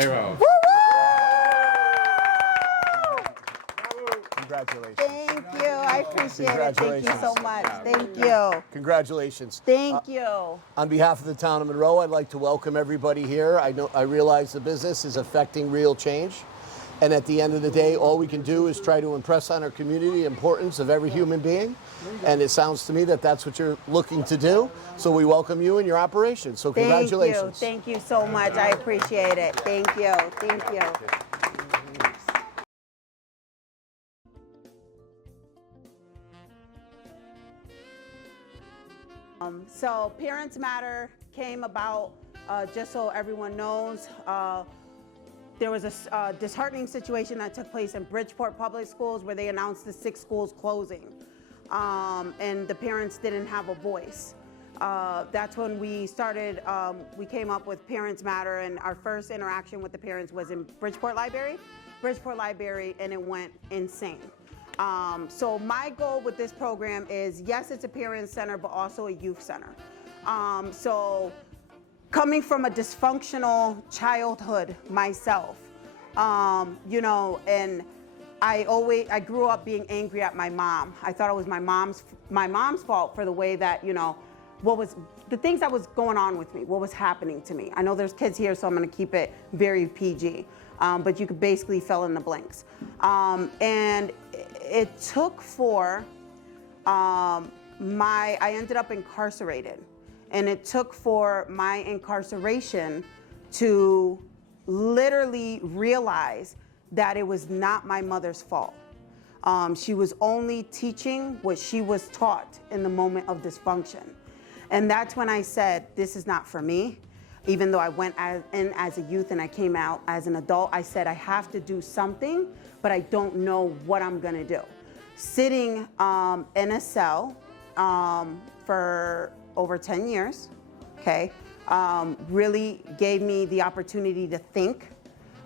Zero. Congratulations. Thank you. I appreciate it. Thank you so much. Thank you. Congratulations. Thank you. On behalf of the town of Monroe, I'd like to welcome everybody here. I realize the business is affecting real change. And at the end of the day, all we can do is try to impress on our community the importance of every human being. And it sounds to me that that's what you're looking to do. So we welcome you and your operation. So congratulations. Thank you so much. I appreciate it. Thank you. Thank you. So Parents Matter came about, just so everyone knows, there was a disheartening situation that took place in Bridgeport Public Schools where they announced the 6 schools closing, and the parents didn't have a voice. That's when we started, we came up with Parents Matter, and our first interaction with the parents was in Bridgeport Library, and it went insane. So my goal with this program is, yes, it's a parent center, but also a youth center. So coming from a dysfunctional childhood myself, you know, and I grew up being angry at my mom. I thought it was my mom's fault for the way that, you know, the things that was going on with me, what was happening to me. I know there's kids here, so I'm gonna keep it very PG, but you could basically fill in the blanks. And it took for I ended up incarcerated, and it took for my incarceration to literally realize that it was not my mother's fault. She was only teaching what she was taught in the moment of dysfunction. And that's when I said, this is not for me. Even though I went in as a youth and I came out as an adult, I said I have to do something, but I don't know what I'm gonna do. Sitting in a cell for over 10 years, okay, really gave me the opportunity to think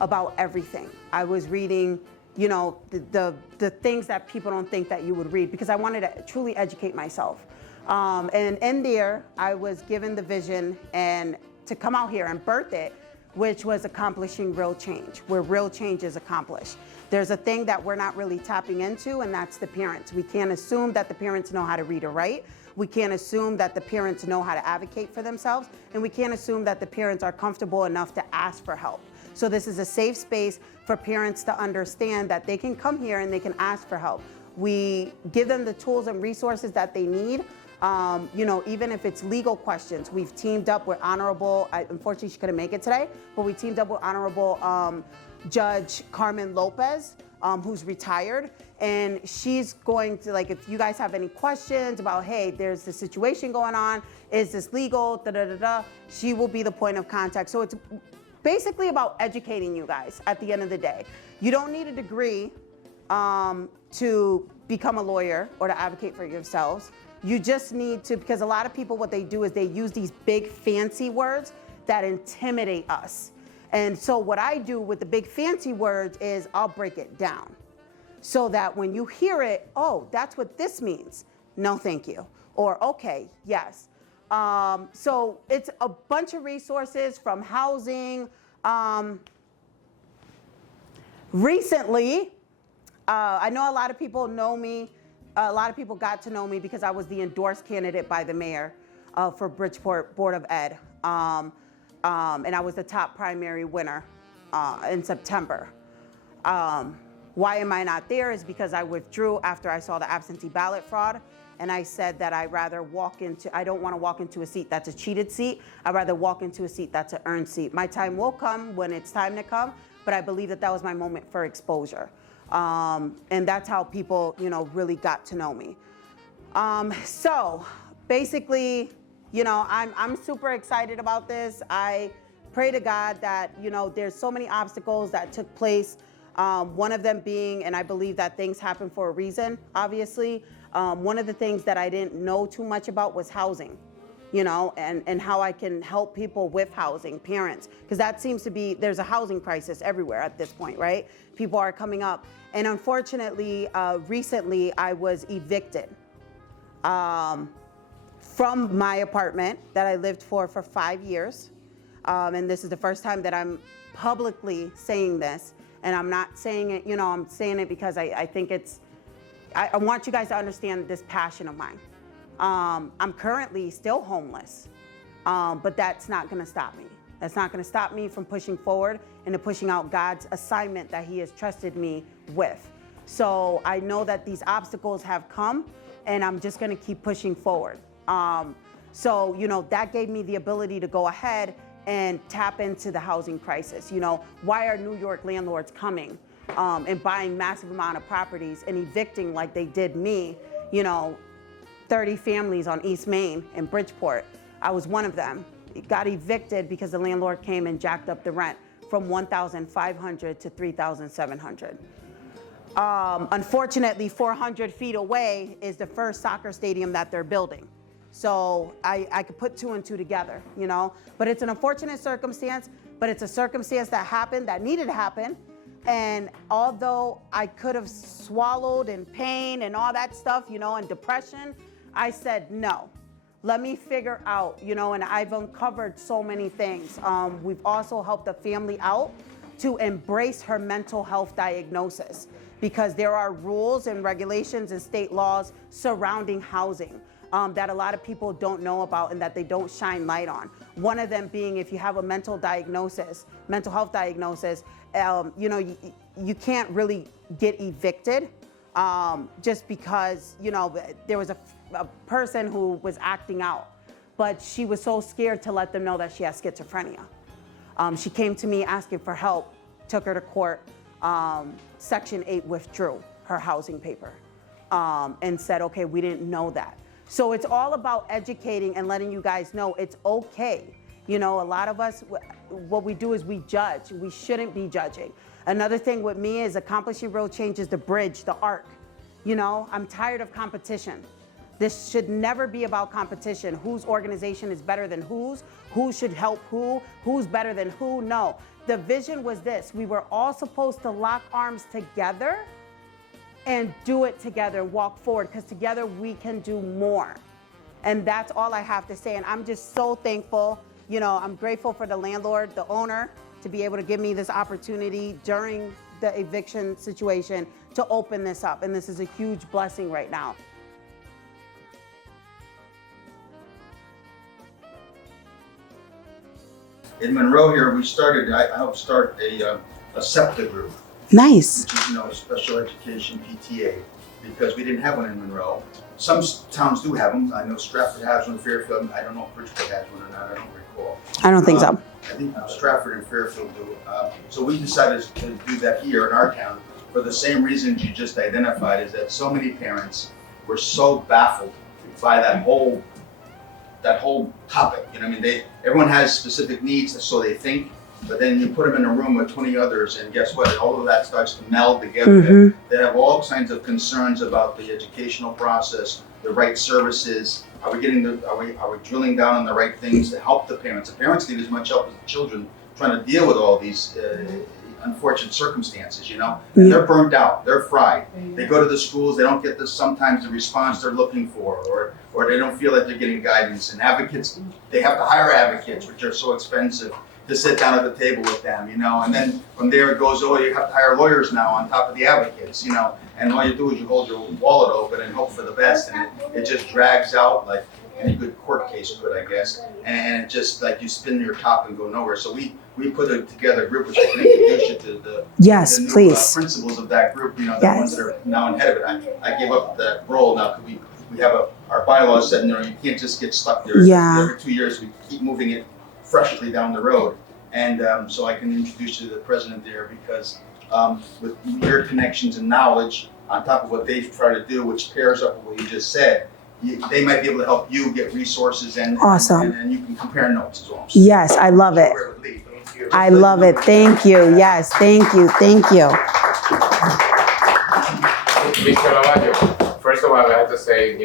about everything. I was reading, you know, the things that people don't think that you would read, because I wanted to truly educate myself. And in there, I was given the vision and to come out here and birth it, which was accomplishing real change, where real change is accomplished. There's a thing that we're not really tapping into, and that's the parents. We can't assume that the parents know how to read or write. We can't assume that the parents know how to advocate for themselves, and we can't assume that the parents are comfortable enough to ask for help. So this is a safe space for parents to understand that they can come here and they can ask for help. We give them the tools and resources that they need. You know, even if it's legal questions, we've teamed up with unfortunately she couldn't make it today, but we teamed up with Honorable Judge Carmen Lopez, who's retired, and she's going to, like, if you guys have any questions about, hey, there's this situation going on, is this legal, da-da-da-da, she will be the point of contact. So it's basically about educating you guys at the end of the day. You don't need a degree to become a lawyer or to advocate for yourselves. You just need to, because a lot of people, what they do is they use these big fancy words that intimidate us. And so what I do with the big fancy words is I'll break it down so that when you hear it, oh, that's what this means. No, thank you. Or, okay, yes. So it's a bunch of resources from housing. Recently, I know a lot of people know me. A lot of people got to know me because I was the endorsed candidate by the mayor for Bridgeport Board of Ed. And I was the top primary winner in September. Why am I not there is because I withdrew after I saw the absentee ballot fraud. And I said that I don't want to walk into a seat that's a cheated seat. I'd rather walk into a seat that's an earned seat. My time will come when it's time to come, but I believe that that was my moment for exposure. And that's how people, you know, really got to know me. So basically, you know, I'm super excited about this. I pray to God that, you know, there's so many obstacles that took place. One of them being, and I believe that things happen for a reason, obviously. One of the things that I didn't know too much about was housing, you know, and how I can help people with housing, parents, because that seems to be, there's a housing crisis everywhere at this point, right? People are coming up. And unfortunately, recently I was evicted from my apartment that I lived for 5 years. And this is the first time that I'm publicly saying this, and I'm not saying it, I'm saying it because I think I want you guys to understand this passion of mine. I'm currently still homeless, but that's not gonna stop me. That's not gonna stop me from pushing forward and to pushing out God's assignment that He has trusted me with. So I know that these obstacles have come, and I'm just gonna keep pushing forward. So that gave me the ability to go ahead and tap into the housing crisis. Why are New York landlords coming and buying massive amount of properties and evicting like they did me, 30 families on East Main in Bridgeport. I was one of them. Got evicted because the landlord came and jacked up the rent from $1,500 to $3,700. Unfortunately, 400 feet away is the first soccer stadium that they're building. So I could put two and two together, but it's an unfortunate circumstance, but it's a circumstance that happened, that needed to happen. And although I could have swallowed in pain and all that stuff, and depression, I said, no, let me figure out, and I've uncovered so many things. We've also helped the family out to embrace her mental health diagnosis, because there are rules and regulations and state laws surrounding housing that a lot of people don't know about and that they don't shine light on. One of them being, if you have a mental health diagnosis, you can't really get evicted just because, there was a person who was acting out, but she was so scared to let them know that she has schizophrenia. She came to me asking for help, took her to court. Section 8 withdrew her housing paper and said, okay, we didn't know that. So it's all about educating and letting you guys know it's okay. A lot of us, what we do is we judge. We shouldn't be judging. Another thing with me is accomplishing real change is the bridge, the arc. I'm tired of competition. This should never be about competition. Whose organization is better than whose? Who should help who? Who's better than who? No. The vision was this. We were all supposed to lock arms together and do it together, walk forward, because together we can do more. And that's all I have to say. And I'm just so thankful. I'm grateful for the landlord, the owner, to be able to give me this opportunity during the eviction situation to open this up. And this is a huge blessing right now. In Monroe here, I helped start a SEPTA group. Nice. Which is, a special education PTA, because we didn't have one in Monroe. Some towns do have them. I know Stratford has one, Fairfield. I don't know if Bridgeport has one or not. I don't recall. I don't think so. I think Stratford and Fairfield do. So we decided to do that here in our town for the same reasons you just identified, is that so many parents were so baffled by that whole topic. Everyone has specific needs, so they think, but then you put them in a room with 20 others, and guess what? All of that starts to meld together. Mm-hmm. They have all kinds of concerns about the educational process, the right services. Are we drilling down on the right things to help the parents? The parents need as much help as the children trying to deal with all these unfortunate circumstances, And they're burnt out, they're fried. They go to the schools, they don't get sometimes the response they're looking for, or they don't feel that they're getting guidance. And advocates, they have to hire advocates, which are so expensive, to sit down at the table with them, and then from there it goes, you have to hire lawyers now on top of the advocates, and all you do is you hold your wallet open and hope for the best, and it just drags out like any good court case could, I guess, and it just like you spin your top and go nowhere. So we put together a group, which I can introduce you to the new, principals of that group, the ones that are now in head of it. I gave up that role now because we have our bylaws said, you can't just get stuck there. Every 2 years we keep moving it freshly down the road. And so I can introduce you to the president there, because with your connections and knowledge on top of what they've tried to do, which pairs up with what you just said, they might be able to help you get resources and awesome. And you can compare notes as well. Yes, I love it. I love it. Thank you. Yes, thank you. Thank you. Mr. Lavaggio, first of all, I have to say,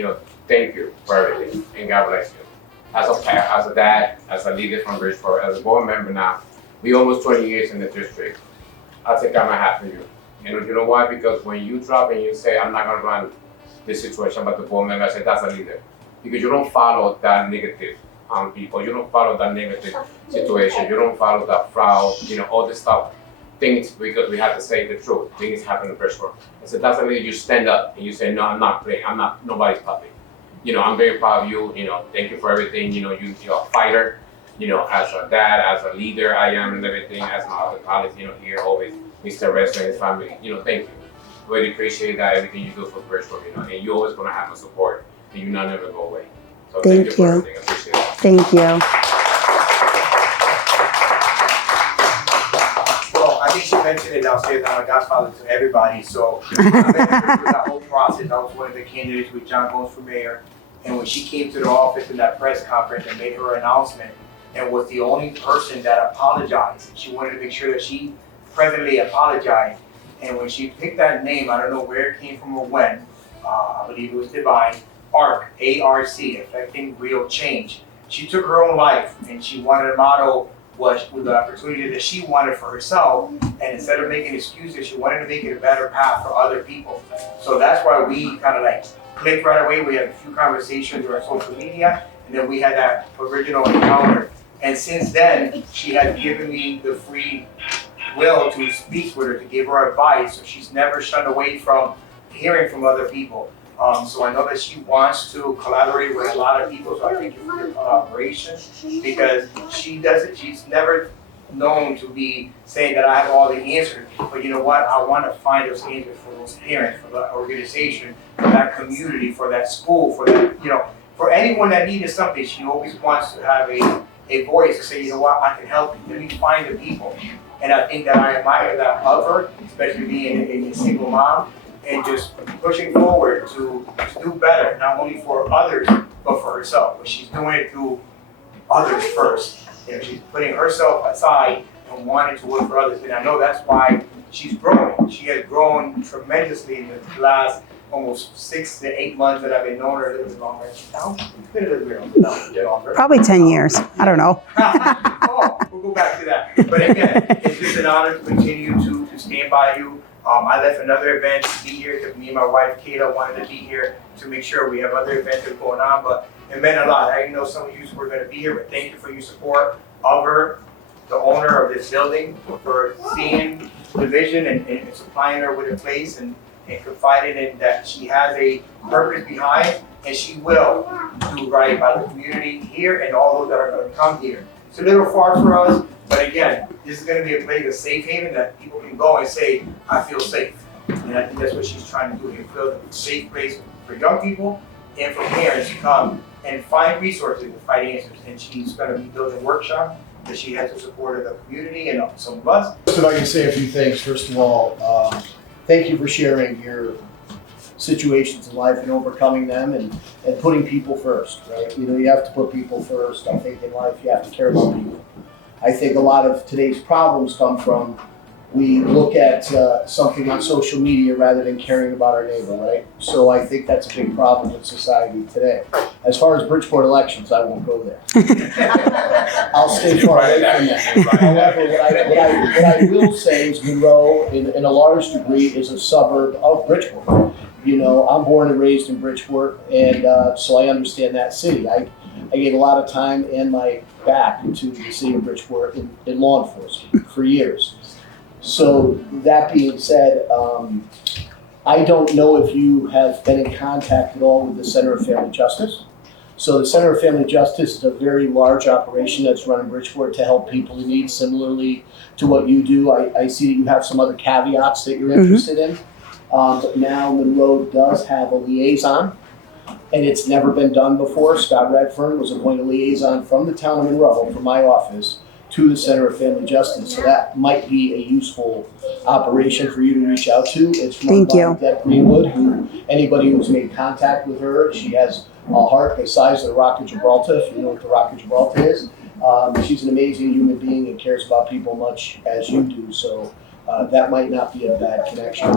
thank you for everything, and God bless you. As a dad, as a leader from Bridgeport, as a board member now, we almost 20 years in the district. I'll take out my hat for you. You know why? Because when you drop and you say, I'm not going to run this situation, but the board member, I said, that's a leader. Because you don't follow that negative. people. You don't follow that negative situation. You don't follow that fraud. All this stuff. Things because we have to say the truth. Things happen in Bridgeport. And so that's mean you stand up and you say, no, I'm not playing. I'm not nobody's puppy. I'm very proud of you. Thank you for everything. You're a fighter. As a dad, as a leader, I am and everything. As my other colleagues, here always, Mr. Rest and his family. Thank you. Really appreciate that everything you do for Bridgeport. And you're always gonna have my support. And you not never go away. So thank you for everything. I appreciate it. Thank you. I think she mentioned it downstairs. I'm a godfather to everybody, so I've been through that whole process. I was one of the candidates with John Gomes for mayor, and when she came to the office in that press conference and made her announcement, and was the only person that apologized. She wanted to make sure that she presently apologized, and when she picked that name, I don't know where it came from or when, I believe it was Divine, ARC, A-R-C, affecting real change. She took her own life, and she wanted a motto was with the opportunity that she wanted for herself, and instead of making excuses, she wanted to make it a better path for other people. So that's why we kind of like clicked right away. We had a few conversations on social media, and then we had that original encounter. And since then, she has given me the free will to speak with her, to give her advice. So she's never shunned away from hearing from other people. So I know that she wants to collaborate with a lot of people, so I thank you for your collaboration, because she's never known to be saying that I have all the answers, but you know what, I want to find those answers for those parents, for the organization, for that community, for that school, for that, for anyone that needed something. She always wants to have a voice to say, you know what, I can help you, let me find the people. And I think that I admire that of her, especially being a single mom, and just pushing forward to do better, not only for others, but for herself. But she's doing it through others first. She's putting herself aside and wanting to work for others. And I know that's why she's growing. She has grown tremendously in the last almost 6 to 8 months that I've been knowing her. A little bit longer. Now, it's been a little bit longer. Probably 10 years. I don't know. Oh, we'll go back to that. But again, it's just an honor to continue to stand by you. I left another event to be here because me and my wife, Kayla, wanted to be here to make sure we have other events that are going on. But it meant a lot. I know some of you were going to be here, but thank you for your support of her, the owner of this building, for seeing the vision and supplying her with a place and confiding in that she has a purpose behind, and she will do right by the community here and all those that are going to come here. It's a little far for us, but again, this is going to be a place, a safe haven that people can go and say, I feel safe. And I think that's what she's trying to do here, build a safe place for young people and for parents to come and find resources to find answers. And she's going to be building a workshop that she has the support of the community and some of us. So if I can say a few things. First of all, thank you for sharing your situations in life and overcoming them and putting people first, right? You have to put people first. I think in life you have to care about people. I think a lot of today's problems come from we look at something on social media rather than caring about our neighbor, right? So I think that's a big problem in society today. As far as Bridgeport elections, I won't go there. I'll stay far away from that. However, what I will say is Monroe, in a large degree, is a suburb of Bridgeport. I'm born and raised in Bridgeport, and so I understand that city. I gave a lot of time and my back to the city of Bridgeport in law enforcement for years. So that being said, I don't know if you have been in contact at all with the Center of Family Justice. So the Center of Family Justice is a very large operation that's run in Bridgeport to help people in need, similarly to what you do. I see that you have some other caveats that you're interested in. But now Monroe does have a liaison, and it's never been done before. Scott Redfern was appointed liaison from the town of Monroe, from my office, to the Center of Family Justice. So that might be a useful operation for you to reach out to. It's run by Deb Greenwood, who anybody who's made contact with her, she has a heart the size of the Rock of Gibraltar, if you know what the Rock of Gibraltar is. She's an amazing human being and cares about people much as you do. So that might not be a bad connection.